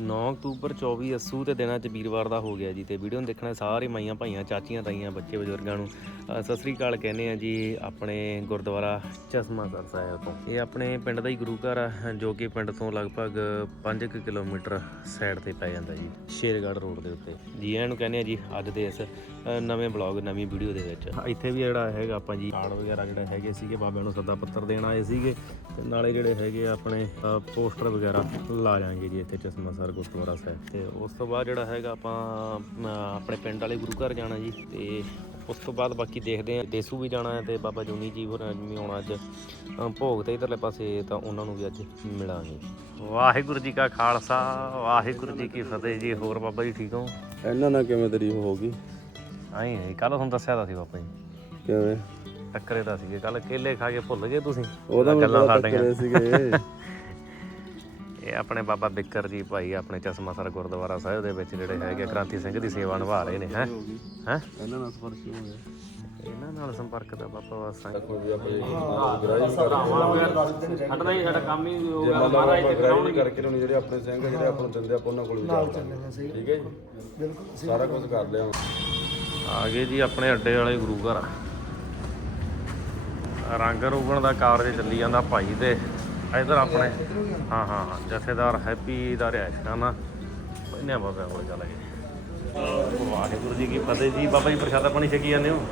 9 October 24 ਅੱਸੂ ਤੇ ਦਿਨਾਂ ਚ ਵੀਰਵਾਰ ਦਾ ਹੋ ਗਿਆ ਜੀ ਤੇ ਵੀਡੀਓ ਨੂੰ ਦੇਖਣਾ ਸਾਰੇ ਮਾਈਆਂ ਭਾਈਆਂ, ਚਾਚੀਆਂ, ਤਾਈਆਂ, ਬੱਚੇ, ਬਜ਼ੁਰਗਾਂ ਨੂੰ। ਸਤਿ ਸ੍ਰੀ ਅਕਾਲ ਕਹਿੰਦੇ ਆ ਜੀ ਆਪਣੇ ਗੁਰਦੁਆਰਾ ਚਸ਼ਮਾ ਸਰ ਸਾਹਿਬ ਤੋਂ। ਇਹ ਆਪਣੇ ਪਿੰਡ ਦਾ ਹੀ ਗੁਰੂ ਘਰ ਆ, ਜੋ ਕਿ ਪਿੰਡ ਤੋਂ ਲਗਭਗ 5 ਕਿਲੋਮੀਟਰ ਸਾਈਡ ਤੇ ਪੈ ਜਾਂਦਾ ਜੀ, ਸ਼ੇਰਗੜ੍ਹ ਰੋਡ ਦੇ ਉੱਤੇ। ਜੀ ਇਹਨਾਂ ਨੂੰ ਕਹਿੰਦੇ ਆ ਜੀ ਅੱਜ ਦੇ ਇਸ ਅ, ਨਵੇਂ ਬਲੌਗ ਨਵੀਂ ਵੀਡੀਓ ਦੇ ਵਿੱਚ। ਇੱਥੇ ਵੀ ਜਿਹੜਾ ਹੈਗਾ ਆਪਾਂ ਜੀ ਕਾਰਡ ਵਗੈਰਾ ਜਿਹੜੇ ਹੈਗੇ ਸੀਗੇ ਬਾਬਿਆਂ ਨੂੰ ਸੱਦਾ ਪੱਤਰ ਦੇਣ ਆਏ ਸੀਗੇ। ਤੇ ਨਾਲੇ ਜਿਹੜੇ ਹੈਗੇ ਆ ਆਪਣੇ ਅ, ਪੋਸਟਰ ਵਗੈਰਾ ਲਾ ਜਾਾਂਗੇ ਜੀ ਇੱਥੇ ਚਸ਼ਮਾ ਸਰ ਗੁਰਦੁਆਰਾ ਸਾਹਿਬ। ਤੇ ਉਸ ਤੋਂ ਬਾਅਦ ਜਿਹੜਾ ਹੈਗਾ ਆਪਾਂ ਅ, ਆਪਣੇ ਪਿੰਡ ਵਾਲੇ ਗੁਰੂ ਘਰ ਜਾਣਾ ਜੀ। ਤੇ ਉਸ ਤੋਂ ਬਾਅਦ ਬਾਕੀ ਦੇਖਦੇ ਆ ਦੇਸੂ ਵੀ ਜਾਣਾ ਹੈ ਤੇ ਬਾਬਾ ਜੋਨੀ ਜੀ ਹੋਰਾਂ ਵੀ ਆਉਣਾ ਅੱਜ। ਅ, ਭੋਗ ਤੇ ਇਧਰਲੇ ਪਾਸੇ ਤਾਂ ਉਹਨਾਂ ਨੂੰ ਵੀ ਅੱਜ ਮਿਲਾਂਗੇ। ਵਾਹਿਗੁਰੂ ਜੀ ਕਾ ਖਾਲਸਾ ਵਾਹਿਗੁਰੂ ਜੀ ਕੀ ਫਤਿਹ ਜੀ। ਹੋਰ ਬਾਬਾ ਜੀ ਠੀਕ ਹੋ? ਇਹਨਾਂ ਨਾਲ ਕਿਵੇਂ ਤੇਰੀ ਹੋ ਗਈ? ਆਈ ਹੈ ਕੱਲ ਤੁਹਾਨੂੰ ਦੱਸਿਆ ਤਾਂ ਸੀ ਬਾਬਾ ਜੀ। ਕਿਵੇਂ? ਟੱਕਰੇ ਤਾਂ ਸੀਗੇ ਕੱਲ ਕੇਲੇ ਖਾ ਕੇ ਭੁੱਲ ਗਏ ਤੁਸੀਂ। ਉਹਦਾ ਗੱਲਾਂ ਸਾਡੀਆਂ। ਸੀਗੇ। ਇਹ ਆਪਣੇ ਬਾਬਾ ਬਿੱਕਰ ਜੀ ਭਾਈ ਆਪਣੇ ਚਸ਼ਮਾ ਸਰ ਗੁਰਦੁਆਰਾ ਸਾਹਿਬ ਦੇ ਵਿੱਚ ਜਿਹੜੇ ਹੈਗੇ ਕ੍ਰਾਂਤੀ ਸਿੰਘ ਦੀ ਸੇਵਾ ਨਿਭਾ ਰਹੇ ਨੇ ਹੈ? ਹੋ ਹੈ? ਇਹਨਾਂ ਨਾਲ ਸਪਰਸ਼ ਹੋ ਗਿਆ? ਇਹਨਾਂ ਨਾਲ ਸੰਪਰਕ ਦਾ ਬਾਬਾ ਵਾਸਾ ਹਟਦਾ ਹੀ ਸਾਡਾ ਕੰਮ ਹੀ ਜੇ ਮੰਨ ਲਓ ਆਪਾਂ ਗ੍ਰਾਈ ਕਰਕੇ ਲਾਉਣੀ ਜਿਹੜੇ ਆਪਣੇ ਸਿੰਘ ਜਿਹੜੇ ਆਪਾਂ ਨੂੰ ਦਿੰਦੇ ਆਪਾਂ ਉਹਨਾਂ ਕੋਲ ਵੀ ਜਾਣਾ ਠੀਕ ਹੈ ਜੀ? ਬਿਲਕੁਲ ਸਾਰਾ ਕੁਝ ਕਰ ਲਿਆ ਹੁਣ। ਆ ਗਏ ਜੀ ਆਪਣੇ ਅੱਡੇ ਵਾਲੇ ਗੁਰੂ ਘਰ। ਰੰਗ ਰੋਗਣ ਦਾ ਕਾਰਜ ਚੱਲੀ ਜਾਂਦਾ ਭਾਈ ਤੇ ਇਧਰ ਆਪਣੇ। ਹਾਂ ਹਾਂ ਜਥੇਦਾਰ ਹੈਪੀ ਦਾ ਰਿਹਾਇਸ਼ਖਾਨਾ ਬੰਨਿਆ ਬਾਬਾ ਕੋਲ ਚੱਲ ਗਏ। ਵਾਹਿਗੁਰੂ ਜੀ ਕੀ ਫਤਿਹ ਜੀ। ਬਾਬਾ ਜੀ, ਪ੍ਰਸ਼ਾਦਾ ਪਾਣੀ ਛਕੀ ਜਾਂਦੇ ਹੋ?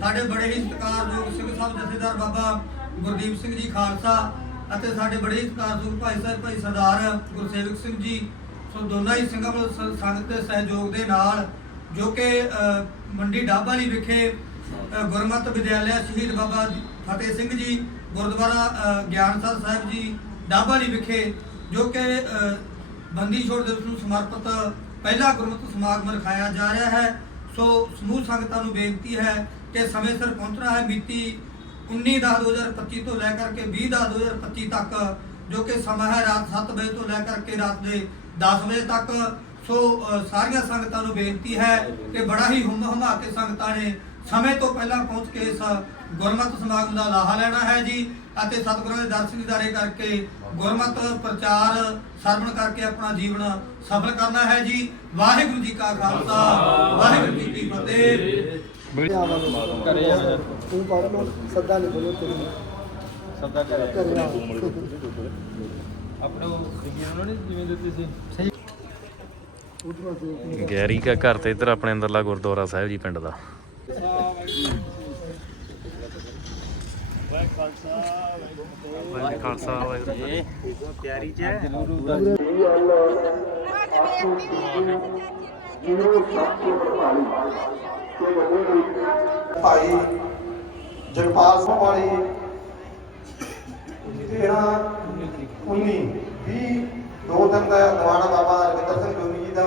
ਸਾਡੇ ਬੜੇ ਹੀ ਸਤਿਕਾਰਯੋਗ ਸਿੰਘ ਸਾਹਿਬ, ਜਥੇਦਾਰ ਬਾਬਾ ਗੁਰਦੀਪ ਸਿੰਘ ਜੀ ਖਾਲਸਾ। ਅਤੇ ਸਾਡੇ ਬੜੇ ਹੀ ਸਤਿਕਾਰਯੋਗ ਭਾਈ ਸਾਹਿਬ ਭਾਈ ਸਰਦਾਰ ਗੁਰਸੇਵਕ ਸਿੰਘ ਜੀ ਸੋ ਦੋਨਾਂ ਹੀ ਸਿੰਘਾਂ ਵੱਲੋਂ ਸ- ਸੰਗਤ ਦੇ ਸਹਿਯੋਗ ਦੇ ਨਾਲ ਜੋ ਕਿ ਅ, ਮੰਡੀ ਡਾਬਾਲੀ ਵਿਖੇ ਅ, ਗੁਰਮਤਿ ਵਿਦਿਆਲਿਆ ਸ਼ਹੀਦ ਬਾਬਾ ਫਤਿਹ ਸਿੰਘ ਜੀ ਗੁਰਦੁਆਰਾ ਅ, ਗਿਆਨਸਰ ਸਾਹਿਬ ਜੀ ਡਾਬਾਲੀ ਵਿਖੇ ਜੋ ਕਿ ਬੰਦੀ ਛੋੜ ਦਿਵਸ ਨੂੰ ਸਮਰਪਿਤ ਪਹਿਲਾ ਗੁਰਮਤਿ ਸਮਾਗਮ ਰਖਾਇਆ ਜਾ ਰਿਹਾ ਹੈ। ਸੋ ਸਮੂਹ ਸੰਗਤਾਂ ਨੂੰ ਬੇਨਤੀ ਹੈ ਕਿ ਸਮੇਂ ਸਿਰ ਪਹੁੰਚਣਾ ਹੈ। ਮਿਤੀ 19/10/2025 ਤੋਂ ਲੈ ਕਰਕੇ 20/10/2025 ਤੱਕ, ਜੋ ਕਿ ਸਮਾਂ ਹੈ ਰਾਤ 7 ਵਜੇ ਤੋਂ ਲੈ ਕਰਕੇ ਰਾਤ ਦੇ 10 ਵਜੇ ਤੱਕ। ਸੋ ਸਾਰੀਆਂ ਸੰਗਤਾਂ ਨੂੰ ਬੇਨਤੀ ਹੈ ਕਿ ਬੜਾ ਹੀ ਹੁੰਮ ਹਮਾ ਕੇ ਸੰਗਤਾਂ ਨੇ ਸਮੇਂ ਤੋਂ ਪਹਿਲਾਂ ਪਹੁੰਚ ਕੇ ਇਸ ਗੁਰਮਤਿ ਸਮਾਗਮ ਦਾ ਲਾਹਾ ਲੈਣਾ ਹੈ ਜੀ ਅਤੇ ਸਤਿਗੁਰਾਂ ਦੇ ਦਰਸ਼ਨ ਦੀਦਾਰੇ ਕਰਕੇ ਗੁਰਮਤਿ ਪ੍ਰਚਾਰ ਸਰਵਣ ਕਰਕੇ ਆਪਣਾ ਜੀਵਨ ਸਫਲ ਕਰਨਾ ਹੈ ਜੀ। ਵਾਹਿਗੁਰੂ ਜੀ ਕਾ ਖਾਲਸਾ, ਵਾਹਿਗੁਰੂ ਜੀ ਕੀ ਫਤਿਹ। ਤੂੰ ਪੜ੍ਹ ਲਓ ਸੱਦਾ ਨਹੀਂ ਬੋਲੋ ਤੇਰੀ ਸੱਦਾ ਕਰੇ ਕਰਿਆ ਆਪਣੇ ਉਹ ਸੀਗੀ ਉਹਨਾਂ ਨੇ ਜਿਵੇਂ ਦਿੱਤੀ ਸੀ। ਉਧਰੋਂ ਤੇ ਗੈਰੀ ਕਾ ਘਰ ਤੇ ਇਧਰ ਆਪਣੇ ਅੰਦਰਲਾ ਗੁਰਦੁਆਰਾ ਸਾਹਿਬ ਜੀ ਪਿੰਡ ਦਾ। ਵਾਹਿਗੁਰੂ ਖਾਲਸਾ ਵਾਹਿਗੁਰੂ ਜੀ ਤਿਆਰੀ ਚ ਹੈ? ਭਾਈ ਜਗਪਾਲ ਸਿੰਘ ਵਾਲੀ 13 19 20 ਦੋ ਦਿਨ ਦਾ ਦੀਵਾਨਾ ਬਾਬਾ ਰਵਿੰਦਰ ਸਿੰਘ ਜੋਨੀ ਜੀ ਦਾ,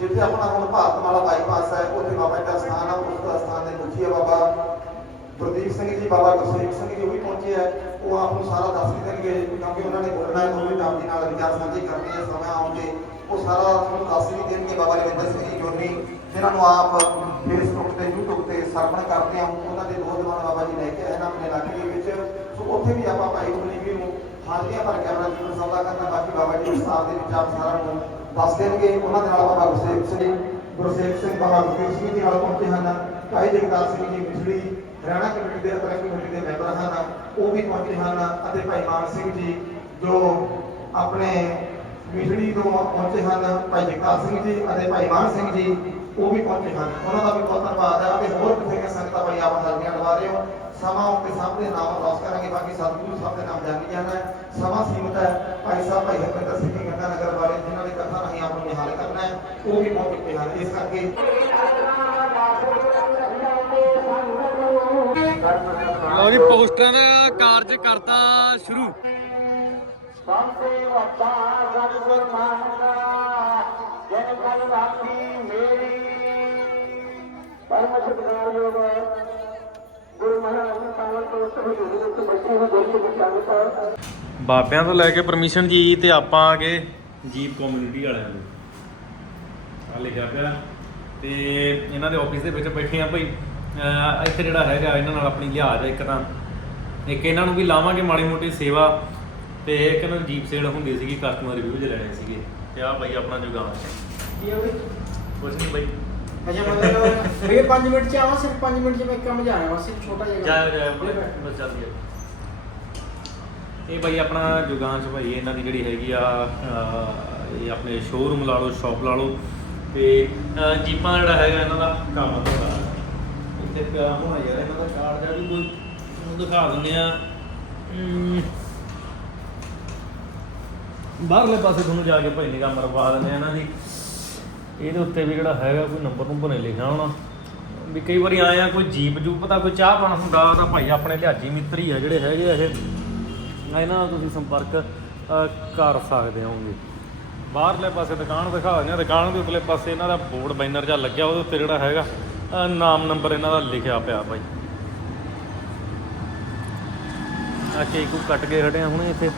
ਜਿੱਥੇ ਆਪਣਾ ਹੁਣ ਭਾਰਤ ਬਾਈਪਾਸ ਹੈ, ਉੱਥੇ ਬਾਬਾ ਜੀ ਦਾ ਸਥਾਨ ਆ, ਉਸ ਦਾ ਸਥਾਨ ਦੇ ਪੁੱਛੀ ਬਾਬਾ ਗੁਰਦੀਪ ਸਿੰਘ ਜੀ, ਬਾਬਾ ਗੁਰਸੇਵਕ ਸਿੰਘ ਜੀ ਉਹ ਵੀ ਪਹੁੰਚੇ ਹੈ ਉਹ ਆਪ ਨੂੰ ਸਾਰਾ ਦੱਸ ਵੀ ਦੇਣਗੇ, ਕਿਉਂਕਿ ਉਹਨਾਂ ਨੇ ਬੋਲਣਾ ਹੈ ਦੋਵੇਂ ਨਾਮ ਜੀ ਨਾਲ ਵਿਚਾਰ ਸਾਂਝੇ ਕਰਨੀ ਹੈ, ਸਮਾਂ ਆਉਣ ਤੇ। ਉਹ ਸਾਰਾ ਤੁਹਾਨੂੰ ਦੱਸ ਵੀ ਦੇਣਗੇ ਬਾਬਾ ਰਵਿੰਦਰ ਸਿੰਘ ਜੀ, ਜੋਨੀ, ਜਿਨ੍ਹਾਂ ਨੂੰ ਆਪ YouTube ਕਰਦੇ ਆ ਉਹਨਾਂ ਦੇ ਦੋ ਬਾਬਾ ਜੀ ਲੈ ਕੇ ਆਏ ਨੇ ਆਪਣੇ ਇਲਾਕੇ ਦੇ ਵਿੱਚ। ਸੋ ਉੱਥੇ ਵੀ ਆਪਾਂ ਭਾਈ ਬਲੀਵੀ ਨੂੰ ਹਾਜ਼ਰੀਆਂ ਭਰ ਕੇ ਆਪਣਾ ਜੀਵਨ ਸੌਦਾ ਕਰਨਾ, ਬਾਕੀ ਬਾਬਾ ਜੀ ਸਾਹਿਬ ਦੇ ਵਿੱਚ ਆਪ ਸਾਰਾ ਨੂੰ ਦੱਸ ਦੇਣਗੇ। ਉਹਨਾਂ ਦੇ ਨਾਲ ਬਾਬਾ ਗੁਰਸੇਵਕ ਸਿੰਘ ਗੁਰਸੇਵਕ ਸਿੰਘ ਬਾਬਾ ਸਿੰਘ ਜੀ ਨਾਲ ਪਹੁੰਚੇ ਹਨ। ਭਾਈ ਜਗਤਾਰ ਸਿੰਘ ਜੀ ਪਿਛਲੀ ਹਰਿਆਣਾ ਕਮੇਟੀ ਦੇ ਅਤਰਕ ਕਮੇਟੀ ਦੇ ਮੈਂਬਰ ਹਨ, ਉਹ ਵੀ ਪਹੁੰਚੇ ਹਨ। ਅਤੇ ਭਾਈ ਮਾਨ ਸਿੰਘ ਜੀ ਜੋ ਆਪਣੇ ਮਿਸ਼ੜੀ ਤੋਂ ਪਹੁੰਚੇ ਹਨ, ਭਾਈ ਜਗਤਾਰ ਸਿੰਘ ਜੀ ਅਤੇ ਭਾਈ ਮਾਨ ਸਿੰਘ ਜੀ ਉਹ ਵੀ ਪਹੁੰਚੇ ਹਨ। ਉਹਨਾਂ ਦਾ ਵੀ ਬਹੁਤ ਧੰਨਵਾਦ ਹੈ। ਅਤੇ ਹੋਰ ਬਥੇਰੀਆਂ ਸੰਗਤਾਂ ਭਾਈ ਆਪ ਹਾਜ਼ਰੀਆਂ ਲਵਾ ਰਹੇ ਹੋ ਸਮਾਂ ਆਉਣ ਤੇ ਸਭ ਦੇ ਨਾਮ ਅਰਦਾਸ ਕਰਾਂਗੇ। ਬਾਕੀ ਸਤਿਗੁਰੂ ਸਾਹਿਬ ਦੇ ਨਾਮ ਜਾਣੀ ਜਾਣਾ ਹੈ। ਸਮਾਂ ਸੀਮਤ ਹੈ। ਭਾਈ ਸਾਹਿਬ ਭਾਈ ਹਰਪਿੰਦਰ ਸਿੰਘ ਜੀ ਗੰਗਾ ਨਗਰ ਵਾਲੇ ਜਿਨ੍ਹਾਂ ਨੇ ਕਥਾ ਰਾਹੀਂ ਆਪ ਨੂੰ ਨਿਹਾਲ ਕਰਨਾ ਹੈ ਉਹ ਵੀ ਪਹੁੰਚ ਚੁੱਕੇ ਹਨ। ਇਸ ਕਰਕੇ ਲਓ ਜੀ ਪੋਸਟਰਾਂ ਦਾ ਕਾਰਜ ਕਰਤਾ ਸ਼ੁਰੂ। ਬਾਬਿਆਂ ਤੋਂ ਲੈ ਕੇ ਪਰਮਿਸ਼ਨ ਜੀ ਤੇ ਆਪਾਂ ਆ ਗਏ ਜੀਪ ਕਮਿਊਨਿਟੀ ਵਾਲਿਆਂ ਨੂੰ। ਆ ਲਿਖਿਆ ਪਿਆ। ਤੇ ਇਹਨਾਂ ਦੇ ਆਫਿਸ ਦੇ ਵਿੱਚ ਬੈਠੇ ਆ ਭਾਈ। ਇੱਥੇ ਜਿਹੜਾ ਹੈਗਾ ਇਹਨਾਂ ਨਾਲ ਆਪਣੀ ਲਿਹਾਜ਼ ਹੈ ਇੱਕ ਤਾਂ। ਇੱਕ ਇਹਨਾਂ ਨੂੰ ਵੀ ਲਾਵਾਂਗੇ ਮਾੜੀ ਮੋਟੀ ਸੇਵਾ। ਤੇ ਇੱਕ ਇਹਨਾਂ ਨੂੰ ਜੀਪ ਸੇਲ ਹੁੰਦੀ ਸੀਗੀ ਕਸਟਮਰ ਰਿਵਿਊ ਲੈਣੇ ਸੀਗੇ। ਤੇ ਆ ਬਾਈ ਆਪਣਾ ਜੁਗਾਨ ਕੀ ਹੋ ਗਈ ਕੁਛ ਨਹੀਂ ਬਾਈ ਅੱਛਾ ਮਤਲਬ ਭਈਆ 5 ਮਿੰਟ ਚ ਆਵਾਂ ਸਿਰਫ 5 ਮਿੰਟ ਚ ਮੈਂ ਕੰਮ ਜਾਣਾ ਵਾ ਸਿਰਫ ਛੋਟਾ ਜਿਹਾ ਜਾ ਜਾ ਬਸ ਚੱਲ ਗਿਆ। ਇਹ ਬਾਈ ਆਪਣਾ ਜੁਗਾਨ ਚ ਭਾਈ ਇਹਨਾਂ ਦੀ ਜਿਹੜੀ ਹੈਗੀ ਆ ਅਹ, ਇਹ ਆਪਣੇ ਸ਼ੋਰੂਮ ਲਾ ਲਓ ਸ਼ਾਪ ਲਾ ਲਓ ਤੇ ਅਹ, ਜੀਪਾਂ ਦਾ ਜਿਹੜਾ ਹੈਗਾ ਇਹਨਾਂ ਦਾ ਕੰਮ ਹੁੰਦਾ ਇੱਥੇ ਪਿਆ ਹੋਣਾ ਯਾਰ ਇਹਨਾਂ ਦਾ ਕਾਰਡ ਜਾਂ ਵੀ ਕੋਈ ਤੁਹਾਨੂੰ ਦਿਖਾ ਦਿੰਦੇ ਆ। ਅਮ, ਬਾਹਰਲੇ ਪਾਸੇ ਤੁਹਾਨੂੰ ਜਾ ਕੇ ਭਾਈ ਨਿਗਾਹ ਮਰਵਾ ਦਿੰਦੇ ਆ ਇਹਨਾਂ ਦੀ। ਇਹਦੇ ਉੱਤੇ ਵੀ ਜਿਹੜਾ ਹੈਗਾ ਕੋਈ ਨੰਬਰ ਨੰਬਰ ਨਹੀਂ ਲਿਖਿਆ ਹੋਣਾ। ਵੀ ਕਈ ਵਾਰੀ ਆਏ ਆ, ਕੋਈ ਜੀਪ ਜੂਪ ਦਾ ਕੋਈ ਚਾਹ ਪਾਣਾ ਹੁੰਦਾ ਤਾਂ ਭਾਈ ਆਪਣੇ ਲਿਹਾਜੀ ਮਿੱਤਰ ਹੀ ਆ ਜਿਹੜੇ ਹੈਗੇ ਆ ਇਹ। ਇਹਨਾਂ ਨਾਲ ਤੁਸੀਂ ਸੰਪਰਕ ਕਰ ਸਕਦੇ ਹੋਗੇ ਬਾਹਰਲੇ ਪਾਸੇ ਦੁਕਾਨ ਦਿਖਾ ਦਿੰਦੇ ਆ ਦੁਕਾਨ ਦੇ ਉਤਲੇ ਪਾਸੇ ਇਹਨਾਂ ਦਾ ਬੋਰਡ ਬੈਨਰ ਜਿਹਾ ਲੱਗਿਆ, ਉਹਦੇ ਉੱਤੇ ਜਿਹੜਾ ਹੈਗਾ ਨਾਮ ਨੰਬਰ ਇਹਨਾਂ ਦਾ ਲਿਖਿਆ ਪਿਆ ਭਾਈ। ਆ ਕੇਕ ਕੱਟ ਕੇ ਖੜੇ ਆ ਹੁਣੇ ਇੱਥੇ।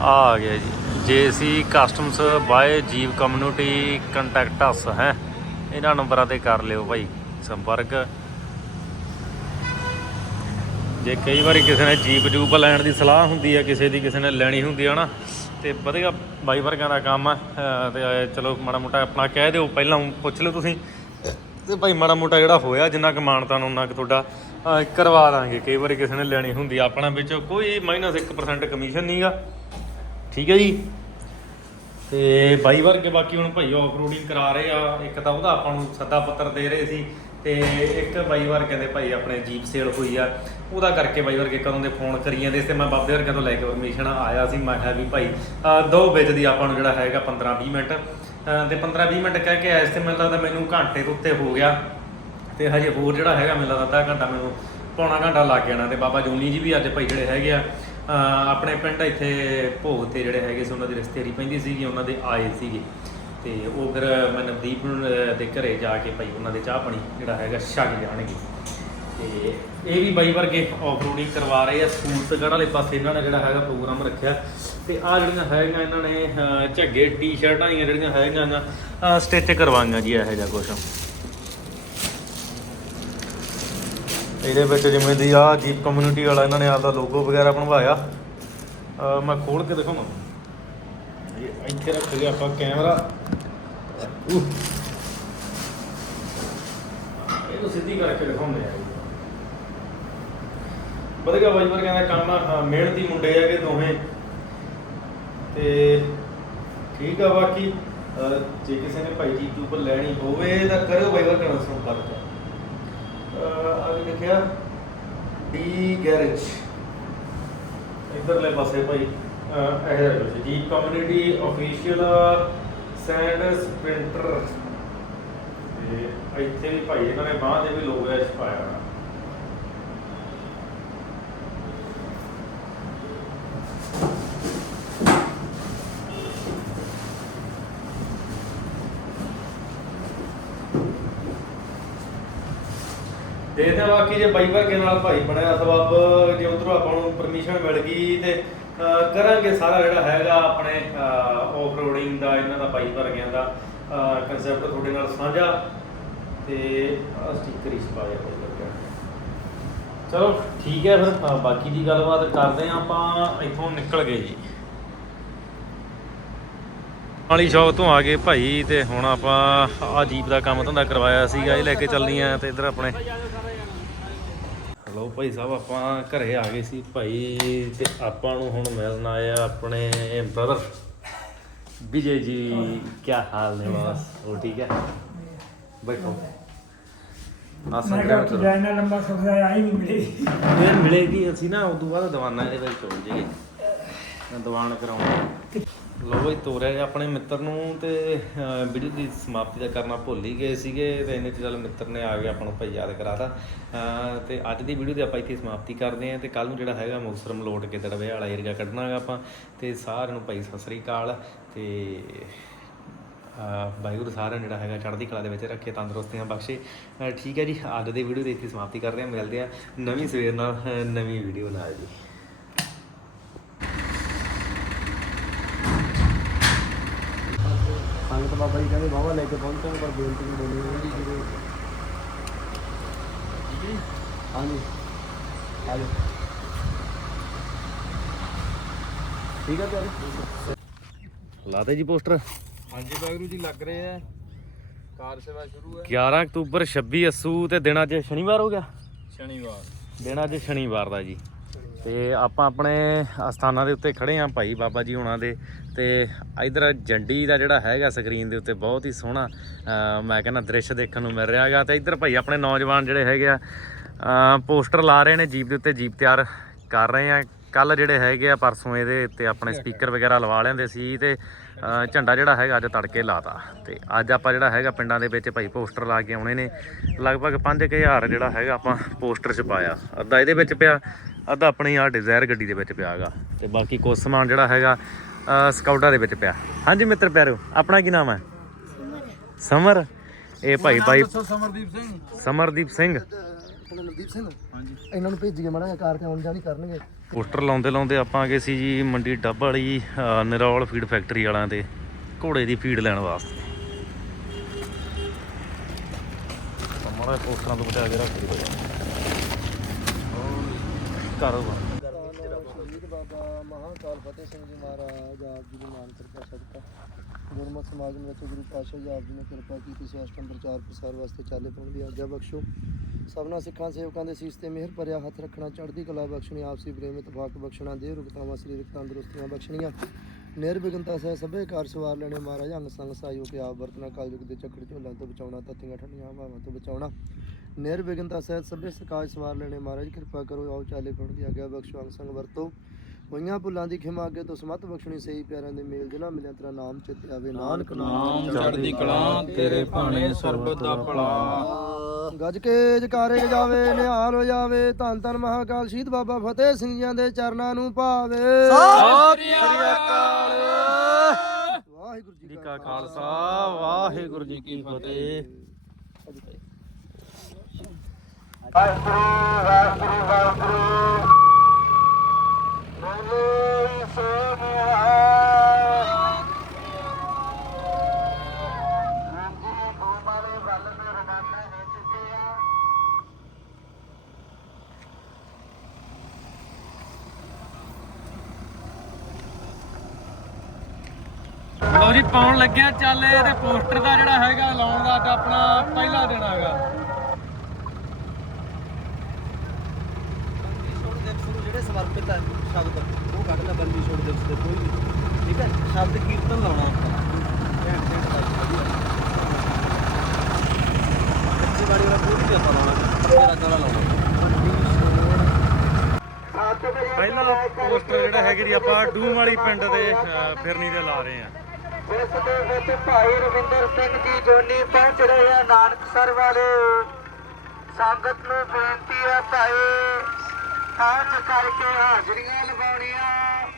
ਆ ਗਿਆ ਜੀ। JC customs by Jeev community contact us ਹੈ? ਇਹਨਾਂ ਨੰਬਰਾਂ ਤੇ ਕਰ ਲਿਓ ਭਾਈ ਸੰਪਰਕ। ਜੇ ਕਈ ਵਾਰੀ ਕਿਸੇ ਨੇ ਜੀਪ ਜੂਪ ਲੈਣ ਦੀ ਸਲਾਹ ਹੁੰਦੀ ਹੈ ਕਿਸੇ ਦੀ ਕਿਸੇ ਨੇ ਲੈਣੀ ਹੁੰਦੀ ਹੈ ਨਾ, ਤੇ ਵਧੀਆ ਬਾਈ ਵਰਗਾਂ ਦਾ ਕੰਮ ਆ ਤੇ ਚਲੋ ਮਾੜਾ ਮੋਟਾ ਆਪਣਾ ਕਹਿ ਦਿਓ, ਪਹਿਲਾਂ ਪੁੱਛ ਲਿਓ ਤੁਸੀਂ। ਤੇ ਭਾਈ ਮਾੜਾ ਮੋਟਾ ਜਿਹੜਾ ਹੋਇਆ, ਜਿੰਨਾ ਕੁ ਮਾਨਤਾ ਨੂੰ ਉਹਨਾਂ ਕੁ ਤੁਹਾਡਾ ਕਰਵਾ ਦਾਂਗੇ। ਕਈ ਵਾਰੀ ਕਿਸੇ ਨੇ ਲੈਣੀ ਹੁੰਦੀ ਆਪਣਾ ਵਿੱਚ ਕੋਈ ਮਾਈਨਸ 1% ਕਮਿਸ਼ਨ ਨਹੀਂਗਾ ਠੀਕ ਹੈ ਜੀ? ਤੇ ਬਾਈ ਵਰਗੇ ਬਾਕੀ ਹੁਣ ਭਾਈ ਆਫਰੋਡਿੰਗ ਕਰਾ ਰਹੇ ਆ। ਇੱਕ ਤਾਂ ਉਹਦਾ ਆਪਾਂ ਨੂੰ ਸੱਦਾ ਪੱਤਰ ਦੇ ਰਹੇ ਸੀ ਤੇ ਇੱਕ ਬਾਈ ਵਰ ਕਹਿੰਦੇ ਭਾਈ ਆਪਣੇ ਜੀਪ ਸੇਲ ਹੋਈ ਆ। ਉਹਦਾ ਕਰਕੇ ਬਾਈ ਵਰਗੇ ਕਦੋਂ ਦੇ ਫੋਨ ਕਰੀ ਜਾਂਦੇ ਸੀ। ਤੇ ਮੈਂ ਬਾਬੇ ਵਰਗੇ ਤੋਂ ਲੈ ਕੇ ਪਰਮਿਸ਼ਨ ਆਇਆ ਸੀ। ਮੈਂ ਕਿਹਾ ਵੀ ਭਾਈ ਦੋ ਵਿੱਚ ਦੀ ਆਪਾਂ ਨੂੰ ਜਿਹੜਾ ਹੈਗਾ 15 20 ਮਿੰਟ। ਅਹ ਤੇ 15 20 ਮਿੰਟ ਕਹਿ ਕੇ ਆਇਆ ਤੇ ਮੈਨੂੰ ਲੱਗਦਾ ਮੈਨੂੰ ਘੰਟੇ ਤੋਂ ਉੱਤੇ ਹੋ ਗਿਆ। ਤੇ ਹਜੇ ਹੋਰ ਜਿਹੜਾ ਹੈਗਾ ਮੈਨੂੰ ਲੱਗਦਾ ਅੱਧਾ ਘੰਟਾ ਮੈਨੂੰ, ਪੌਣਾ ਘੰਟਾ ਲੱਗ ਜਾਣਾ। ਤੇ ਬਾਬਾ ਜੋਨੀ ਜੀ ਵੀ ਅੱਜ ਭਾਈ ਜਿਹੜੇ ਹੈਗੇ ਆ ਆਪਣੇ ਪਿੰਡ ਇੱਥੇ ਭੋਗ ਤੇ ਜਿਹੜੇ ਹੈਗੇ ਸੀ ਉਹਨਾਂ ਦੀ ਰਿਸ਼ਤੇਰੀ ਪੈਂਦੀ ਸੀਗੀ ਉਹਨਾਂ ਦੇ ਆਏ ਸੀਗੇ। ਤੇ ਉਹ ਫਿਰ ਮੈਂ ਨਵਦੀਪ ਨੂੰ, ਦੇ ਘਰੇ ਜਾ ਕੇ ਭਾਈ ਉਹਨਾਂ ਦੇ ਚਾਹ ਪਾਣੀ ਜਿਹੜਾ ਹੈਗਾ ਛਕ ਜਾਣਗੇ। ਤੇ ਇਹ ਵੀ ਬਾਈ ਵਰਗੇ ਆਫਰੋਡਿੰਗ ਕਰਵਾ ਰਹੇ ਆ ਸੂਰਤਗੜ੍ਹ ਵਾਲੇ ਪਾਸੇ ਇਹਨਾਂ ਨੇ ਜਿਹੜਾ ਹੈਗਾ ਪ੍ਰੋਗਰਾਮ ਰੱਖਿਆ। ਤੇ ਆ ਜਿਹੜੀਆਂ ਹੈਗੀਆਂ ਇਹਨਾਂ ਨੇ ਝੱਗੇ ਟੀ-ਸ਼ਰਟਾਂ ਦੀਆਂ ਜਿਹੜੀਆਂ ਹੈਗੀਆਂ ਸਟਿਚ ਕਰਵਾਈਆਂ ਜੀ ਇਹੋ ਜਿਹਾ ਕੁਛ। ਇਹਦੇ ਵਿੱਚ ਜਿਵੇਂ ਦੀ ਆ ਜੀਪ ਕਮਿਊਨਿਟੀ ਵਾਲਾ ਇਹਨਾਂ ਨੇ ਆਪਦਾ ਲੋਗੋ ਵਗੈਰਾ ਬਣਵਾਇਆ। ਮੈਂ ਖੋਲ ਕੇ ਦਿਖਾਉਂਦਾ। ਇਹ ਇੱਥੇ ਰੱਖ ਲਿਆ ਆਪਾਂ ਕੈਮਰਾ ਉਹ। ਇਹਨੂੰ ਸਿੱਧੀ ਕਰਕੇ ਦਿਖਾਉਂਦੇ ਆ। ਵਧੀਆ ਬਾਈ ਵਰਗਿਆਂ ਦਾ ਕੰਮ ਮਿਹਨਤੀ ਮੁੰਡੇ ਹੈਗੇ ਦੋਵੇਂ। ਤੇ ਠੀਕ ਆ ਬਾਕੀ। ਜੇ ਕਿਸੇ ਨੇ ਭਾਈ ਜੀ ਟੂਬ ਲੈਣੀ ਹੋਵੇ ਤਾਂ ਕਰਿਓ ਬਾਈ ਵਰਗਿਆਂ ਨਾਲ ਸੰਪਰਕ। ਲਿਖਿਆ ਡੀ ਗੈਰੇਜ ਇਧਰਲੇ ਪਾਸੇ ਭਾਈ, ਅਹ, ਇਹ ਹੈ ਜੀ ਕਮਿਊਨਿਟੀ ਅਫੀਸ਼ੀਅਲ ਸੈਂਡ ਸਪ੍ਰਿੰਟਰ ਤੇ ਇੱਥੇ ਵੀ ਭਾਈ ਇਹਨਾਂ ਨੇ ਬਾਂਹ ਦੇ ਵੀ ਲੋਗੋ ਛਪਾਇਆ ਹੋਇਆ। ਦੇਖਦੇ ਹਾਂ ਬਾਕੀ ਜੇ ਬਾਈ ਵਰਗੇ ਨਾਲ ਭਾਈ ਬਣਿਆ ਸਬੱਬ ਜੇ ਉਧਰੋਂ ਆਪਾਂ ਨੂੰ ਪਰਮਿਸ਼ਨ ਮਿਲ ਗਈ ਤੇ ਅਹ, ਕਰਾਂਗੇ ਸਾਰਾ ਜਿਹੜਾ ਹੈਗਾ ਆਪਣੇ ਆਫ ਰੋਡਿੰਗ ਦਾ ਇਹਨਾਂ ਦਾ ਬਾਈ ਵਰਗਿਆਂ ਦਾ ਕਨਸੈਪਟ ਤੁਹਾਡੇ ਨਾਲ ਸਾਂਝਾ। ਤੇ ਸਟicker ਹੀ ਛਪਾਇਆ ਬਾਈ ਵਰਗਿਆਂ ਚਲੋ ਠੀਕ ਹੈ ਫਿਰ ਅਹ, ਬਾਕੀ ਦੀ ਗੱਲਬਾਤ ਕਰਦੇ ਹਾਂ ਆਪਾਂ ਇੱਥੋਂ ਨਿਕਲ ਗਏ ਜੀ। ਵਾਲੀ ਸ਼ੌਪ ਤੋਂ ਆ ਗਏ ਭਾਈ ਤੇ ਹੁਣ ਆਪਾਂ ਆ ਜੀਪ ਦਾ ਕੰਮ ਧੰਦਾ ਕਰਵਾਇਆ ਸੀਗਾ ਇਹ ਲੈ ਕੇ ਚੱਲਣੀ ਆ ਤੇ ਇੱਧਰ ਆਪਣੇ ਹਲੋ ਭਾਈ ਸਾਹਿਬ ਆਪਾਂ ਘਰੇ ਆ ਗਏ ਸੀ ਭਾਈ ਤੇ ਆਪਾਂ ਨੂੰ ਹੁਣ ਮਿਲਣ ਆਇਆ ਆਪਣੇ ਬ੍ਰਦਰ ਵਿਜੇ ਜੀ। ਕੀ ਹਾਲ ਨੇ ਬਸ? ਉਹ ਠੀਕ ਹੈ? ਬੈਠੋ। ਆਸਨ ਮੈਂ ਕਿਹਾ ਕਰੋ। ਜਾਇਨਾ ਲੰਬਾ ਸਫਰ ਆਈ ਨਹੀਂ ਮਿਲੀ। ਫਿਰ ਮਿਲੇਗੀ ਅਸੀਂ ਨਾ ਉਦੋਂ ਬਾਅਦ ਦੀਵਾਨਾ ਇਹਦੇ ਵਿੱਚ ਚੋਲ ਜੀਏ ਮੈਂ ਦੀਵਾਨ ਕਰਾਉਂਗਾ। ਲੋ ਬਈ ਤੋਰਿਆ ਆਪਣੇ ਮਿੱਤਰ ਨੂੰ ਤੇ ਵੀਡੀਓ ਦੀ ਸਮਾਪਤੀ ਦਾ ਕਰਨਾ ਭੁੱਲ ਹੀ ਗਏ ਸੀਗੇ ਤੇ ਇਹਨੇ ਚ ਚੱਲ ਮਿੱਤਰ ਨੇ ਆ ਕੇ ਆਪਾਂ ਨੂੰ ਭਾਈ ਯਾਦ ਕਰਾਤਾ। ਅਹ, ਤੇ ਅੱਜ ਦੀ ਵੀਡੀਓ ਦੀ ਆਪਾਂ ਇੱਥੇ ਸਮਾਪਤੀ ਕਰਦੇ ਆਂ ਤੇ ਕੱਲ ਨੂੰ ਜਿਹੜਾ ਹੈਗਾ ਮੁਕਤਸਰ ਮਲੋਟ ਕੇ ਦੜਵੇ ਵਾਲਾ ਏਰੀਆ ਕੱਢਣਾ ਹੈਗਾ ਆਪਾਂ। ਤੇ ਸਾਰਿਆਂ ਨੂੰ ਭਾਈ ਸਤਿ ਸ੍ਰੀ ਅਕਾਲ। ਤੇ ਵਾਹਿਗੁਰੂ ਸਾਰਿਆਂ ਨੂੰ ਜਿਹੜਾ ਹੈਗਾ ਚੜ੍ਹਦੀ ਕਲਾ ਦੇ ਵਿੱਚ ਰੱਖੇ ਤੰਦਰੁਸਤੀਆਂ ਬਖਸ਼ੇ। ਠੀਕ ਹੈ ਜੀ ਅੱਜ ਦੇ ਵੀਡੀਓ ਦੀ ਇੱਥੇ ਸਮਾਪਤੀ ਕਰਦੇ ਹਾਂ ਮਿਲਦੇ ਹਾਂ ਨਵੀਂ ਸਵੇਰ ਨਾਲ ਨਵੀਂ ਵੀਡੀਓ ਨਾਲ ਜੀ। ਸੰਗਤ ਬਾਬਾ ਜੀ ਕਹਿੰਦੇ ਬਾਬਾ ਲੈ ਕੇ ਪਹੁੰਚਾਂਗੇ ਪਰ ਬੇਨਤੀ ਵੀ ਬੋਲੀ ਹੋਈ ਜੀ ਜਿਹੜੇ ਹਾਂਜੀ। ਜਾਓ। ਠੀਕ ਹੈ ਪਿਆਰੇ ਲਾਤੇ ਜੀ ਪੋਸਟਰ। ਹਾਂਜੀ ਵਾਹਿਗੁਰੂ ਜੀ ਲੱਗ ਰਹੇ ਆ। ਕਾਰ ਸੇਵਾ ਸ਼ੁਰੂ ਹੈ। 11 ਅਕਤੂਬਰ 26 ਅਸੂ ਤੇ ਦਿਨ ਅੱਜ ਸ਼ਨੀਵਾਰ ਹੋ ਗਿਆ। ਸ਼ਨੀਵਾਰ। ਦਿਨ ਅੱਜ ਸ਼ਨੀਵਾਰ ਦਾ ਜੀ। ਤੇ ਆਪਾਂ ਆਪਣੇ ਅਸਥਾਨਾਂ ਦੇ ਉੱਤੇ ਖੜੇ ਆਂ ਭਾਈ ਬਾਬਾ ਜੀ ਹੁਣਾਂ ਦੇ। ਤੇ ਇਧਰ ਜੰਡੀ ਦਾ ਜਿਹੜਾ ਹੈਗਾ ਸਕਰੀਨ ਦੇ ਉੱਤੇ ਬਹੁਤ ਹੀ ਸੋਹਣਾ ਮੈਂ ਕਹਿੰਦਾ ਦ੍ਰਿਸ਼ ਦੇਖਣ ਨੂੰ ਮਿਲ ਰਿਹਾ ਹੈਗਾ ਤੇ ਇਧਰ ਭਾਈ ਆਪਣੇ ਨੌਜਵਾਨ ਜਿਹੜੇ ਹੈਗੇ ਆ ਪੋਸਟਰ ਲਾ ਰਹੇ ਨੇ, ਜੀਪ ਦੇ ਉੱਤੇ ਜੀਪ ਤਿਆਰ ਕਰ ਰਹੇ ਆ। ਕੱਲ ਜਿਹੜੇ ਹੈਗੇ ਆ ਪਰਸੋਂ ਇਹਦੇ ਉੱਤੇ ਆਪਣੇ ਸਪੀਕਰ ਵਗੈਰਾ ਲਵਾ ਲੈਂਦੇ ਸੀ ਤੇ ਝੰਡਾ ਜਿਹੜਾ ਹੈਗਾ ਅੱਜ ਤੜਕੇ ਲਾਤਾ। ਤੇ ਅੱਜ ਆਪਾਂ ਜਿਹੜਾ ਹੈਗਾ ਪਿੰਡਾਂ ਦੇ ਵਿੱਚ ਭਾਈ ਪੋਸਟਰ ਲਾ ਕੇ ਆਉਣੇ ਨੇ। ਲਗਭਗ 5000 ਜਿਹੜਾ ਹੈਗਾ ਆਪਾਂ ਪੋਸਟਰ ਚ ਪਾਇਆ। ਅੱਧਾ ਇਹਦੇ ਵਿੱਚ ਪਿਆ ਅੱਧਾ ਆਪਣੀ ਆ ਡਿਜ਼ਾਇਰ ਗੱਡੀ ਦੇ ਵਿੱਚ ਪਿਆ ਹੈਗਾ। ਤੇ ਬਾਕੀ ਕੁਝ ਸਮਾਨ ਜਿਹੜਾ ਹੈਗਾ ਸਕਾਊਟਾਂ ਦੇ ਵਿੱਚ ਪਿਆ। ਹਾਂਜੀ ਮਿੱਤਰ ਪਿਆਰਿਓ ਆਪਣਾ ਕੀ ਨਾਮ ਹੈ? ਸਮਰ ਇਹ ਭਾਈ ਭਾਈ ਸਮਰਦੀਪ ਸਿੰਘ। ਸਮਰਦੀਪ ਸਿੰਘ। ਨਵਦੀਪ ਸਿੰਘ। ਹਾਂਜੀ। ਇਹਨਾਂ ਨੂੰ ਭੇਜੀਏ ਮੜਾ ਕਾਰ ਤੇ ਆਉਣ ਜਾਣੀ ਕਰਨਗੇ। ਪੋਸਟਰ ਲਾਉਂਦੇ ਲਾਉਂਦੇ ਆਪਾਂ ਆ ਗਏ ਸੀ ਜੀ ਮੰਡੀ ਡੱਬ ਵਾਲੀ ਨਿਰੌਲ ਫੀਡ ਫੈਕਟਰੀ ਵਾਲਿਆਂ ਦੇ, ਘੋੜੇ ਦੀ ਫੀਡ ਲੈਣ ਵਾਸਤੇ। ਮਾੜਾ ਪੋਸਟਰਾਂ ਤੋਂ ਬਚਾ ਕੇ ਰੱਖ ਦਿਓ ਕਰੋ ਬਾਬਾ ਮਹਾਕਾਲ ਫਤਿਹ ਸਿੰਘ ਜੀ ਮਹਾਰਾਜ, ਆਪ ਜੀ ਦੀ ਮਾਨ ਕਿਰਪਾ ਸਦਕਾ। ਗੁਰਮਤ ਸਮਾਜ ਵਿੱਚ ਗੁਰੂ ਪਾਤਸ਼ਾਹ ਜੀ ਆਪ ਜੀ ਨੇ ਕਿਰਪਾ ਕੀਤੀ ਸਿਆਸਤਮ ਪ੍ਰਚਾਰ ਪ੍ਰਸਾਰ ਵਾਸਤੇ ਚਾਲੇ ਪਾਉਣ ਦੀ ਆਗਿਆ ਬਖਸ਼ੋ। ਸਭਨਾ ਸਿੱਖਾਂ, ਸੇਵਕਾਂ ਦੇ ਸੀਸ ਤੇ ਮਿਹਰ ਭਰਿਆ ਹੱਥ ਰੱਖਣਾ, ਚੜ੍ਹਦੀ ਕਲਾ ਬਖਸ਼ਣੀ, ਆਪਸੀ ਪ੍ਰੇਮ ਇਤਫਾਕ ਬਖਸ਼ਣਾ ਦੇ ਰੁਕਤਾਵਾਂ ਸਰੀਰਕ ਤੰਦਰੁਸਤੀਆਂ ਬਖਸ਼ਣੀਆਂ। ਨਿਰਵਿਘਨਤਾ ਸਹਿ ਸਭੇ ਕਾਰ ਸਵਾਰ ਲੈਣੇ, ਮਹਾਰਾਜ ਅੰਗ ਸੰਗ ਸਾਇਓ ਕੇ ਆਪ ਵਰਤਣਾ, ਕਾਲਯੁਗ ਦੇ ਚੱਕਰ ਝੋਲਾਂ ਤੋਂ ਬਚਾਉਣਾ, ਤਤੀਆਂ ਠੰਡੀਆਂ ਹਵਾਵਾਂ ਤੋਂ ਬਚਾਉਣਾ। ਨਿਰਵਿਘਨਤਾ ਸਹਿਤ ਸਭੇ ਸਕਾਜ ਸਵਾਰ ਲੈਣੇ, ਮਹਾਰਾਜ ਕਿਰਪਾ ਕਰੋ, ਆਓ ਚਾਲੇ ਪਾਉਣ ਦੀ ਆਗਿਆ ਬਖਸ਼ੋ, ਅੰਗ ਸੰਗ ਵਰਤੋ। ਹੋਈਆਂ ਭੁੱਲਾਂ ਦੀ ਖਿਮਾ ਅੱਗੇ ਤੋਂ ਸਮਤ ਬਖਸ਼ਣੀ ਸਹੀ ਪਿਆਰਿਆਂ ਦੇ ਮੇਲ ਜਿਨਾ ਮਿਲਿਆ ਤੇਰਾ ਨਾਮ ਚਿੱਤ ਆਵੇ। ਨਾਨਕ ਨਾਮ ਚੜ੍ਹਦੀ ਕਲਾ ਤੇਰੇ ਭਾਣੇ ਸਰਬਤ ਦਾ ਭਲਾ। ਗੱਜ ਕੇ ਜਕਾਰੇ ਜਾਵੇ ਨਿਹਾਲ ਹੋ ਜਾਵੇ ਧੰਨ ਧੰਨ ਮਹਾਕਾਲ ਸ਼ਹੀਦ ਬਾਬਾ ਫਤਿਹ ਸਿੰਘ ਜੀਆਂ ਦੇ ਚਰਨਾਂ ਨੂੰ ਭਾਵੇ। ਸਤਿ ਸ੍ਰੀ ਅਕਾਲ। ਵਾਹਿਗੁਰੂ ਜੀ ਕਾ ਖਾਲਸਾ। ਵਾਹਿਗੁਰੂ ਜੀ ਕੀ ਫਤਿਹ। ਲਓ ਜੀ, ਪਾਉਣ ਲੱਗਿਆ ਚੱਲ ਤੇ ਪੋਸਟਰ ਦਾ ਜਿਹੜਾ ਹੈਗਾ, ਲਾਉਣ ਦਾ ਅੱਜ ਆਪਣਾ ਪਹਿਲਾ ਦਿਨ ਹੈਗਾ। ਛੋੜ ਦਿਵਸ ਨੂੰ ਜਿਹੜੇ ਸਮਰਪਿਤ ਹੈ ਸ਼ਬਦ ਉਹ ਕੱਢ ਲੈ ਬੰਦੀ ਛੋੜ ਦੇ ਕੋਈ ਵੀ ਠੀਕ ਹੈ? ਸ਼ਬਦ ਕੀਰਤਨ ਲਾਉਣਾ ਆਪਾਂ। ਬਾੜੀ ਵਾਲਾ ਪੂਰੀ ਜੱਤਾ ਲਾਉਣਾ ਤੇਰਾ ਗਾਣਾ ਲਾਉਣਾ। ਪਹਿਲਾ ਪੋਸਟਰ ਜਿਹੜਾ ਹੈਗੇ ਜੀ ਆਪਾਂ ਡੂਮ ਵਾਲੀ ਪਿੰਡ ਦੇ ਫਿਰਨੀ ਦੇ ਲਾ ਰਹੇ ਆ ਇਸ ਦੇ ਵਿੱਚ ਭਾਈ ਰਵਿੰਦਰ ਸਿੰਘ ਜੀ ਜੋਨੀ ਪਹੁੰਚ ਰਹੇ ਆ ਨਾਨਕਸਰ ਵਾਲੇ। ਸੰਗਤ ਨੂੰ ਬੇਨਤੀ ਹੈ ਭਾਈ ਕਰਕੇ ਹਾਜ਼ਰੀਆਂ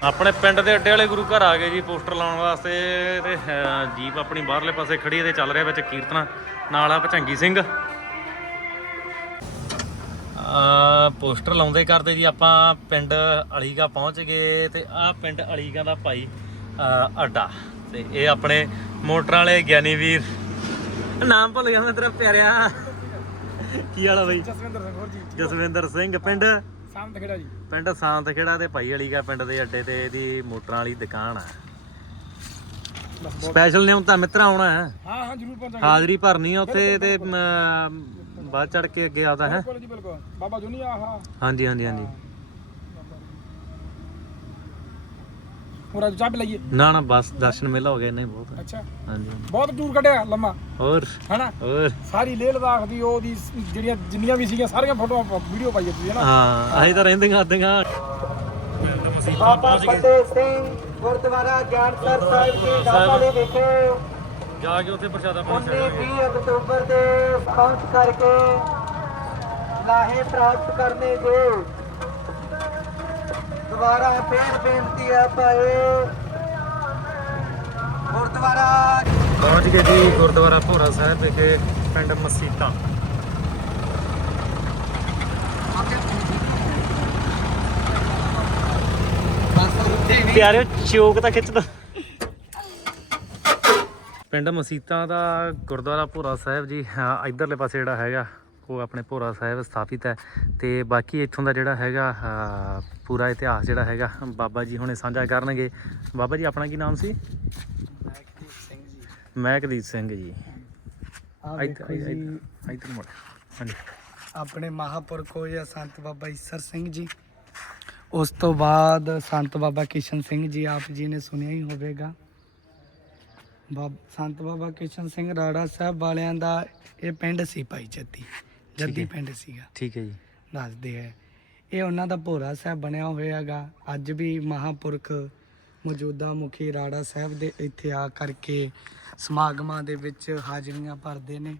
ਆਪਣੇ ਪਿੰਡ ਦੇ ਅੱਡੇ ਵਾਲੇ ਗੁਰੂ ਘਰ ਆ ਗਏ ਜੀ ਪੋਸਟਰ ਲਾਉਣ ਵਾਸਤੇ ਤੇ ਅਹ, ਜੀਪ ਆਪਣੀ ਬਾਹਰਲੇ ਪਾਸੇ ਖੜੀ ਹੈ ਤੇ ਚੱਲ ਰਿਹਾ ਵਿੱਚ ਕੀਰਤਨਾ ਨਾਲ ਆ ਭਚੰਗੀ ਸਿੰਘ। ਆ ਪੋਸਟਰ ਲਾਉਂਦੇ ਕਰਦੇ ਜੀ ਆਪਾਂ ਪਿੰਡ ਅਲੀਗਾ ਪਹੁੰਚ ਗਏ ਤੇ ਆ ਪਿੰਡ ਅਲੀਗਾ ਦਾ ਭਾਈ ਅਹ, ਅੱਡਾ। ਤੇ ਇਹ ਆਪਣੇ ਮੋਟਰਾਂ ਵਾਲੇ ਗਿਆਨੀ ਵੀਰ। ਨਾਮ ਭੁੱਲ ਗਿਆ ਮੈਂ ਤੇਰਾ ਪਿਆਰਿਆ। ਕੀ ਵਾਲਾ ਬਾਈ? ਜਸਵਿੰਦਰ ਸਿੰਘ ਹੋਰ ਜੀ। ਜਸਵਿੰਦਰ ਸਿੰਘ ਪਿੰਡ? ਸਾਹਮਣੇ ਖੜਾ ਜੀ। ਪਿੰਡ ਸਾਂਤ ਖੇੜਾ ਤੇ ਭਾਈ ਅਲੀਗਾ ਪਿੰਡ ਦੇ ਅੱਡੇ ਤੇ ਇਹਦੀ ਮੋਟਰਾਂ ਵਾਲੀ ਦੁਕਾਨ ਆ। ਸਪੈਸ਼ਲ ਨੇ ਤਾਂ ਮਿੱਤਰਾ ਆਉਣਾ ਹੈ। ਹਾਂ ਹਾਂ ਜ਼ਰੂਰ ਪਹੁੰਚਾਂਗੇ ਹਾਜ਼ਰੀ ਭਰਨੀ ਆ ਉੱਥੇ ਤੇ ਮ, ਬਾਅਦ ਚੜ ਕੇ ਅੱਗੇ ਆਦਾ ਹੈ। ਬਿਲਕੁਲ ਜੀ ਬਿਲਕੁਲ। ਬਾਬਾ ਜੁਨੀ ਆਹਾ। ਹਾਂਜੀ ਹਾਂਜੀ ਹਾਂਜੀ। ਹੋਰ ਅੱਜ ਚਾਹ ਲਈਏ? ਨਾ ਨਾ ਬਸ ਦਰਸ਼ਨ ਮੇਲਾ ਹੋ ਗਿਆ ਨਹੀਂ ਬਹੁਤ। ਅੱਛਾ। ਹਾਂਜੀ ਬਹੁਤ ਦੂਰ ਕੱਢਿਆ ਲੰਮਾ? ਹੋਰ? ਹਨਾ? ਹੋਰ? ਸਾਰੀ ਲੇਹ ਲਦਾਖ ਦੀ ਉਹਦੀ ਸ- ਜਿਹੜੀਆਂ ਜਿੰਨੀਆਂ ਵੀ ਸੀਗੀਆਂ ਸਾਰੀਆਂ ਫੋਟੋਆਂ ਵੀਡੀਓ ਪਾਈਏ ਤੁਸੀਂ ਹਨਾ? ਹਾਂ ਅਸੀਂ ਤਾਂ ਰਹਿੰਦੀਆਂ ਆਦੀਆਂ ਬਾਬਾ ਫਤਿਹ ਸਿੰਘ ਗੁਰਦੁਆਰਾ ਗਿਆਨਸਰ ਸਾਹਿਬ ਜੀ ਡਾਬਾ ਦੇ ਵਿਖੇ ਜਾ ਕੇ ਉੱਥੇ ਪ੍ਰਸ਼ਾਦਾ 19 20 ਅਕਤੂਬਰ ਦੇ ਪਹੁੰਚ ਕਰਕੇ ਲਾਹੇ ਪ੍ਰਾਪਤ ਕਰਨੇ ਜੋ ਦੁਬਾਰਾ ਫੇਰ ਬੇਨਤੀ ਹੈ ਭਾਈ। ਗੁਰਦੁਆਰਾ ਪਹੁੰਚ ਗਏ ਜੀ ਗੁਰਦੁਆਰਾ ਭੋਰਾ ਸਾਹਿਬ ਵਿਖੇ ਪਿੰਡ ਮਸੀਤਾ। ਪਿਆਰਿਓ ਚੋਕ ਤਾਂ ਖਿੱਚ ਪਿੰਡ ਮਸੀਤਾਂ ਦਾ ਗੁਰਦੁਆਰਾ ਭੋਰਾ ਸਾਹਿਬ ਜੀ ਹਾਂ, ਇੱਧਰਲੇ ਪਾਸੇ ਜਿਹੜਾ ਹੈਗਾ। ਉਹ ਆਪਣੇ ਭੋਰਾ ਸਾਹਿਬ ਸਥਾਪਿਤ ਹੈ ਤੇ ਬਾਕੀ ਇੱਥੋਂ ਦਾ ਜਿਹੜਾ ਹੈਗਾ ਪੂਰਾ ਇਤਿਹਾਸ ਜਿਹੜਾ ਹੈਗਾ ਬਾਬਾ ਜੀ ਹੁਣੇ ਸਾਂਝਾ ਕਰਨਗੇ। ਬਾਬਾ ਜੀ ਆਪਣਾ ਕੀ ਨਾਮ ਸੀ? ਸਿੰਘ ਜੀ। ਮਹਿਕਦੀਪ ਸਿੰਘ ਜੀ। ਇੱਧਰ ਮੁੜ ਹਾਂਜੀ। ਆਪਣੇ ਮਹਾਪੁਰਖ ਹੋਏ ਆ ਸੰਤ ਬਾਬਾ ਈਸਰ ਸਿੰਘ ਜੀ। ਉਸ ਤੋਂ ਬਾਅਦ ਸੰਤ ਬਾਬਾ ਕਿਸ਼ਨ ਸਿੰਘ ਜੀ ਆਪ ਜੀ ਨੇ ਸੁਣਿਆ ਹੀ ਹੋਵੇਗਾ। ਬਾਬ ਸੰਤ ਬਾਬਾ ਕਿਸ਼ਨ ਸਿੰਘ ਰਾੜਾ ਸਾਹਿਬ ਵਾਲਿਆਂ ਦਾ ਇਹ ਪਿੰਡ ਸੀ ਭਾਈ ਜੱਦੀ। ਜੱਦੀ ਪਿੰਡ ਸੀਗਾ। ਠੀਕ ਹੈ ਜੀ। ਦੱਸਦੇ ਹੈ। ਇਹ ਉਹਨਾਂ ਦਾ ਭੋਰਾ ਸਾਹਿਬ ਬਣਿਆ ਹੋਇਆ ਹੈਗਾ ਅੱਜ ਵੀ ਮਹਾਪੁਰਖ ਮੌਜੂਦਾ ਮੁਖੀ ਰਾੜਾ ਸਾਹਿਬ ਦੇ ਇੱਥੇ ਆ ਕਰਕੇ ਸਮਾਗਮਾਂ ਦੇ ਵਿੱਚ ਹਾਜ਼ਰੀਆਂ ਭਰਦੇ ਨੇ।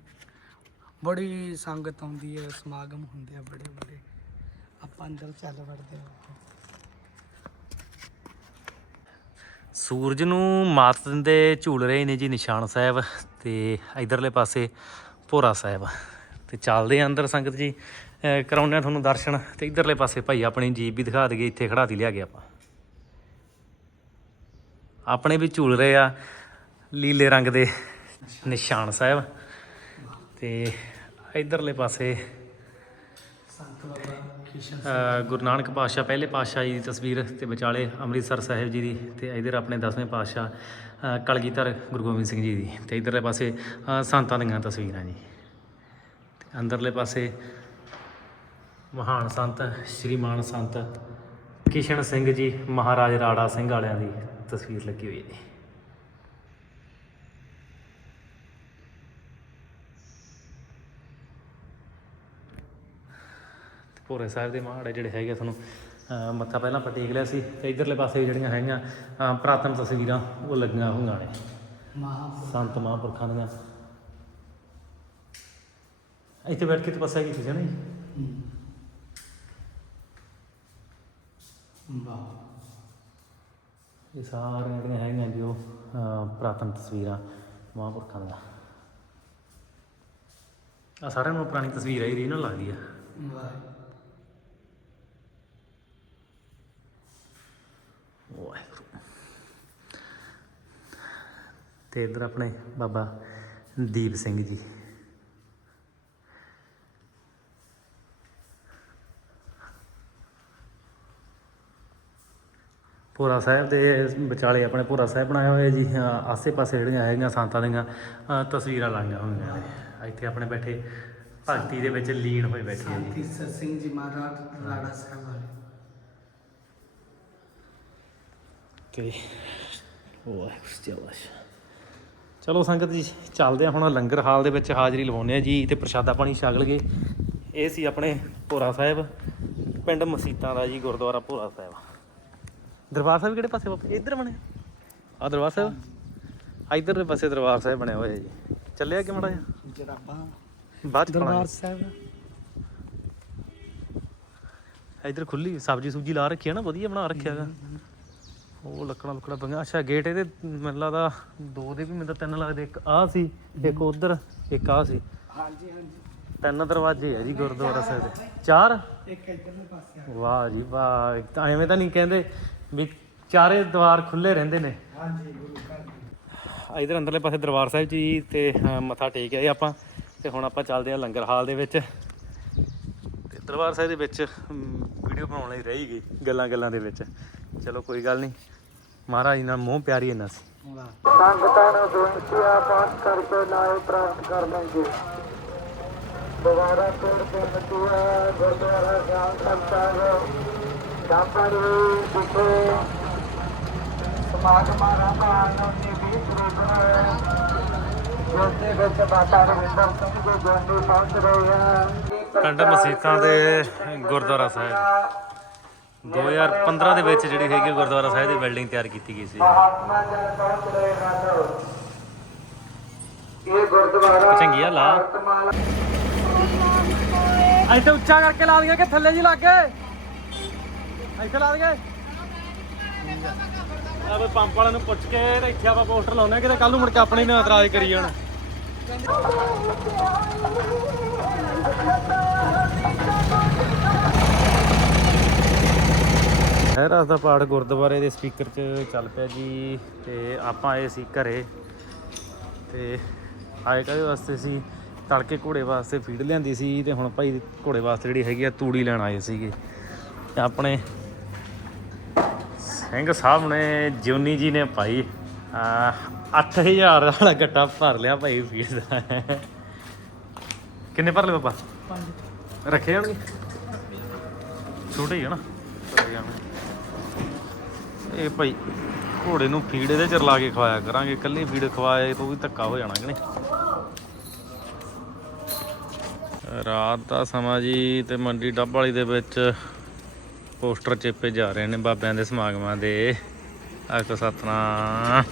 ਬੜੀ ਸੰਗਤ ਆਉਂਦੀ ਹੈ ਸਮਾਗਮ ਹੁੰਦੇ ਆ ਬੜੇ ਬੜੇ ਆਪਾਂ ਅੰਦਰ ਚੱਲ ਵੜਦੇ ਹਾਂ। ਸੂਰਜ ਨੂੰ ਮਾਤ ਦਿੰਦੇ ਝੂਲ ਰਹੇ ਨੇ ਜੀ ਨਿਸ਼ਾਨ ਸਾਹਿਬ ਤੇ ਇਧਰਲੇ ਪਾਸੇ ਭੋਰਾ ਸਾਹਿਬ। ਤੇ ਚੱਲਦੇ ਆ ਅੰਦਰ ਸੰਗਤ ਜੀ। ਕਰਾਉਂਦੇ ਆ ਤੁਹਾਨੂੰ ਦਰਸ਼ਨ ਤੇ ਇਧਰਲੇ ਪਾਸੇ ਭਾਈ ਆਪਣੀ ਜੀਪ ਵੀ ਦਿਖਾ ਦਈਏ, ਇੱਥੇ ਖੜਾ ਦੀ ਲਿਆ ਗਿਆ ਆਪਾਂ। ਆਪਣੇ ਵੀ ਝੂਲ ਰਹੇ ਆ ਲੀਲੇ ਰੰਗ ਦੇ ਨਿਸ਼ਾਨ ਸਾਹਿਬ। ਤੇ ਇਧਰਲੇ ਪਾਸੇ ਸੰਤ ਬਾਬਾ ਗੁਰੂ ਨਾਨਕ ਪਾਤਸ਼ਾਹ, ਪਹਿਲੇ ਪਾਤਸ਼ਾਹ ਜੀ ਦੀ ਤਸਵੀਰ ਤੇ ਵਿਚਾਲੇ ਅੰਮ੍ਰਿਤਸਰ ਸਾਹਿਬ ਜੀ ਦੀ ਤੇ ਇਧਰ ਆਪਣੇ ਦਸਵੇਂ ਪਾਤਸ਼ਾਹ ਕਲਗੀਧਰ ਗੁਰੂ ਗੋਬਿੰਦ ਸਿੰਘ ਜੀ ਦੀ। ਤੇ ਇਧਰਲੇ ਪਾਸੇ ਸੰਤਾਂ ਦੀਆਂ ਤਸਵੀਰਾਂ ਜੀ। ਅੰਦਰਲੇ ਪਾਸੇ ਮਹਾਨ ਸੰਤ ਸ਼੍ਰੀਮਾਨ ਸੰਤ ਕਿਸ਼ਨ ਸਿੰਘ ਜੀ ਮਹਾਰਾਜ ਰਾੜਾ ਸਿੰਘ ਵਾਲਿਆਂ ਦੀ ਤਸਵੀਰ ਲੱਗੀ ਹੋਈ ਹੈ ਭੋਰੇ ਸਾਹਿਬ ਦੇ ਮਹਾੜੇ ਜਿਹੜੇ ਹੈਗੇ ਤੁਹਾਨੂੰ ਮੱਥਾ ਪਹਿਲਾਂ ਆਪਾਂ ਟੇਕ ਲਿਆ ਸੀ ਤੇ ਇਧਰਲੇ ਪਾਸੇ ਜਿਹੜੀਆਂ ਹੈਗੀਆਂ ਅਹ ਪੁਰਾਤਨ ਤਸਵੀਰਾਂ ਉਹ ਲੱਗੀਆਂ ਹੋਈਆਂ ਨੇ। ਸੰਤ ਮਹਾਂਪੁਰਖਾਂ ਦੀਆਂ। ਇੱਥੇ ਬੈਠ ਕੇ ਤਪੱਸਿਆ ਕੀਤੀ ਸੀ ਨਾ ਜੀ। ਵਾਹ। ਇਹ ਸਾਰੀਆਂ ਜਿਹੜੀਆਂ ਹੈਗੀਆਂ ਜੀ ਉਹ ਅਹ ਪੁਰਾਤਨ ਤਸਵੀਰਾਂ ਮਹਾਂਪੁਰਖਾਂ ਦੀਆਂ। ਆ ਸਾਰਿਆਂ ਨੂੰ ਪੁਰਾਣੀ ਤਸਵੀਰ ਹੈ ਰੀਜਨਲ ਲੱਗਦੀ ਆ। ਵਾਹ। ਵਾਹਿਗੁਰੂ। ਤੇ ਇਧਰ ਆਪਣੇ ਬਾਬਾ ਦੀਪ ਸਿੰਘ ਜੀ। ਭੋਰਾ ਸਾਹਿਬ ਦੇ ਵਿਚਾਲੇ ਆਪਣੇ ਭੋਰਾ ਸਾਹਿਬ ਬਣਾਇਆ ਹੋਇਆ ਜੀ ਆਸੇ-ਪਾਸੇ ਜਿਹੜੀਆਂ ਹੈਗੀਆਂ ਸੰਤਾਂ ਦੀਆਂ ਤਸਵੀਰਾਂ ਲਾਈਆਂ ਹੋਈਆਂ ਨੇ। ਇੱਥੇ ਆਪਣੇ ਬੈਠੇ ਭਗਤੀ ਦੇ ਵਿੱਚ ਲੀਨ ਹੋਏ ਬੈਠੇ ਆ ਜੀ। ਸੰਤ ਈਸਰ ਸਿੰਘ ਜੀ ਮਹਾਰਾਜ ਰਾੜਾ ਸਾਹਿਬ ਵਾਲੇ। ਤੇ ਜੀ ਵਾਹਿਗੁਰੂ ਚਲੋ ਸੰਗਤ ਜੀ ਚੱਲਦੇ ਆ ਹੁਣ ਲੰਗਰ ਹਾਲ ਦੇ ਵਿੱਚ ਹਾਜ਼ਰੀ ਲਵਾਉਂਦੇ ਆ ਜੀ ਤੇ ਪ੍ਰਸ਼ਾਦਾ ਪਾਣੀ ਛਕ ਲਗੇ ਇਹ ਸੀ ਆਪਣੇ ਭੋਰਾ ਸਾਹਿਬ ਪਿੰਡ ਮਸੀਤਾਂ ਦਾ ਜੀ ਗੁਰਦੁਆਰਾ ਭੋਰਾ ਸਾਹਿਬ। ਦਰਬਾਰ ਸਾਹਿਬ ਕਿਹੜੇ ਪਾਸੇ ਬਾਪੂ? ਇੱਧਰ ਬਣਿਆ ਆ। ਦਰਬਾਰ ਸਾਹਿਬ? ਆ ਇੱਧਰ ਦੇ ਪਾਸੇ ਦਰਬਾਰ ਸਾਹਿਬ ਬਣਿਆ ਹੋਇਆ ਜੀ। ਚੱਲਿਆ ਕਿ ਮੜਾ ਜਰਾਬਾਂ। ਬਾਅਦ ਚ ਦਰਬਾਰ ਸਾਹਿਬ। ਇੱਧਰ ਖੁੱਲੀ ਸਬਜੀ ਸੁਬਜੀ ਲਾ ਰੱਖੀ ਆ ਨਾ ਵਧੀਆ ਬਣਾ ਰੱਖਿਆ ਹੈਗਾ। ਉਹ ਲੱਕੜਾਂ ਲੁਕੜਾਂ ਪਈਆਂ। ਅੱਛਾ ਗੇਟ ਇਹਦੇ ਮੈਨੂੰ ਲੱਗਦਾ ਦੋ ਦੇ ਵੀ ਮੈਨੂੰ ਤਾਂ ਤਿੰਨ ਲੱਗਦੇ। ਇੱਕ ਆਹ ਸੀ ਇੱਕ ਉਧਰ ਇੱਕ ਆਹ ਸੀ। ਹਾਂਜੀ ਹਾਂਜੀ। ਤਿੰਨ ਦਰਵਾਜ਼ੇ ਆ ਜੀ ਗੁਰਦੁਆਰਾ ਸਾਹਿਬ ਦੇ। ਚਾਰ? ਇੱਕ ਇੱਧਰਲੇ ਪਾਸੇ ਆ। ਵਾਹ ਜੀ ਵਾਹ। ਤਾਂ ਐਵੇਂ ਤਾਂ ਨਹੀਂ ਕਹਿੰਦੇ ਵੀ ਚਾਰੇ ਦਵਾਰ ਖੁੱਲੇ ਰਹਿੰਦੇ ਨੇ। ਹਾਂਜੀ ਗੁਰੂ ਘਰ ਦੀ। ਇਧਰ ਅੰਦਰਲੇ ਪਾਸੇ ਦਰਬਾਰ ਸਾਹਿਬ ਜੀ ਤੇ ਮੱਥਾ ਟੇਕ ਆਏ ਆਪਾਂ ਤੇ ਹੁਣ ਆਪਾਂ ਚੱਲਦੇ ਆ ਲੰਗਰ ਹਾਲ ਦੇ ਵਿੱਚ। ਤੇ ਦਰਬਾਰ ਸਾਹਿਬ ਦੇ ਵਿੱਚ ਵੀਡੀਓ ਬਣਾਉਣ ਲਈ ਰਹੀ ਗਈ ਗੱਲਾਂ ਗੱਲਾਂ ਦੇ ਵਿੱਚ। ਚਲੋ ਕੋਈ ਗੱਲ ਨਹੀਂ ਮਹਾਰਾਜ ਨਾਲ ਮੋਹ ਪਿਆਰੀ ਇੰਨਾ ਸੀ ਸੰਗਤਾਂ ਨੂੰ ਬੇਨਤੀਆਂ ਪਾਠ ਕਰਕੇ ਨਾਏ ਪ੍ਰਾਪਤ ਕਰ ਲੈਂਗੇ ਦੁਬਾਰਾ ਤੋੜ ਬੇਨਤੀ ਹੈ ਗੁਰਦੁਆਰਾ ਜਾਣ ਕਰਤਾ ਹੈ ਦਾਪਰ ਜਿੱਥੇ ਸਮਾਗਮਾਂ ਦਾ ਆਨੰਦ ਦੀ ਵੀ ਪ੍ਰੋਗਰਾਮ ਹੈ ਜੋਤੇ ਵਿੱਚ ਬਾਬਾ ਰਵਿੰਦਰ ਸਿੰਘ ਜੀ ਜੋਤੀ ਪਹੁੰਚ ਰਹੇ ਹਨ ਪਿੰਡ ਮਸੀਤਾਂ ਦੇ ਗੁਰਦੁਆਰਾ ਸਾਹਿਬ। 2015 ਦੇ ਵਿੱਚ ਜਿਹੜੀ ਹੈਗੀ ਗੁਰਦੁਆਰਾ ਸਾਹਿਬ ਦੀ ਬਿਲਡਿੰਗ ਤਿਆਰ ਕੀਤੀ ਗਈ ਸੀ। ਮਹਾਤਮਾ ਜੀ ਪਹੁੰਚ ਰਹੇ ਹਨ ਇਹ ਗੁਰਦੁਆਰਾ ਚੰਗੀ ਆ ਲਾ। ਇੱਥੇ ਉੱਚਾ ਕਰਕੇ ਲਾ ਦਈਏ ਕਿ ਥੱਲੇ ਜੀ ਲੱਗ ਇੱਥੇ ਲਾ ਦਈਏ ਆ ਪੰਪ ਵਾਲਿਆਂ ਨੂੰ ਪੁੱਛ ਕੇ ਤੇ ਇੱਥੇ ਆਪਾਂ ਪੋਸਟਰ ਲਾਉਣੇ ਕਿਤੇ ਕੱਲ ਨੂੰ ਮੁੜ ਕੇ ਆਪਣੇ ਨਾਲ ਇਤਰਾਜ਼ ਕਰੀ ਜਾਣ। ਹੈਰਾਸ ਦਾ ਪਾਠ ਗੁਰਦੁਆਰੇ ਦੇ ਸਪੀਕਰ 'ਚ ਚੱਲ ਪਿਆ ਜੀ ਤੇ ਆਪਾਂ ਆਏ ਸੀ ਘਰੇ ਤੇ ਆਏ ਕਾਹਦੇ ਵਾਸਤੇ ਸੀ? ਤੜਕੇ ਘੋੜੇ ਵਾਸਤੇ ਫੀਡ ਲਿਆਂਦੀ ਸੀ ਤੇ ਹੁਣ ਭਾਈ ਘੋੜੇ ਵਾਸਤੇ ਜਿਹੜੀ ਹੈਗੀ ਆ ਤੂੜੀ ਲੈਣ ਆਏ ਸੀਗੇ। ਤੇ ਆਪਣੇ ਸਿੰਘ ਸਾਹਿਬ ਨੇ ਜਿਉਨੀ ਜੀ ਨੇ ਭਾਈ ਆ 8000 ਵਾਲਾ ਗੱਟਾ ਭਰ ਲਿਆ ਭਾਈ ਫੀਡ ਦਾ। ਕਿੰਨੇ ਭਰ ਲਏ ਪੰਜ। ਰੱਖੇ ਜਾਣਗੇ ਛੋਟੇ ਹੀ ਆ ਨਾ। ਇਹ ਭਾਈ ਘੋੜੇ ਨੂੰ ਫੀਡ ਇਹਦੇ ਚ ਲਾ ਕੇ ਖਵਾਇਆ ਕਰਾਂਗੇ। ਕੱਲੀ ਫੀਡ ਖਵਾਏ ਤਾਂ ਵੀ ਧੱਕਾ ਹੋ ਜਾਣਾ ਕਿ ਨਹੀਂ? ਰਾਤ ਦਾ ਸਮਾਂ ਜੀ ਤੇ ਮੰਡੀ ਡੱਬ ਵਾਲੀ ਦੇ ਵਿੱਚ ਪੋਸਟਰ ਚੇਪੇ ਜਾ ਰਹੇ ਨੇ ਬਾਬਿਆਂ ਦੇ ਸਮਾਗਮਾਂ ਦੇ। ਆਖੋ ਸਤਨਾਮ।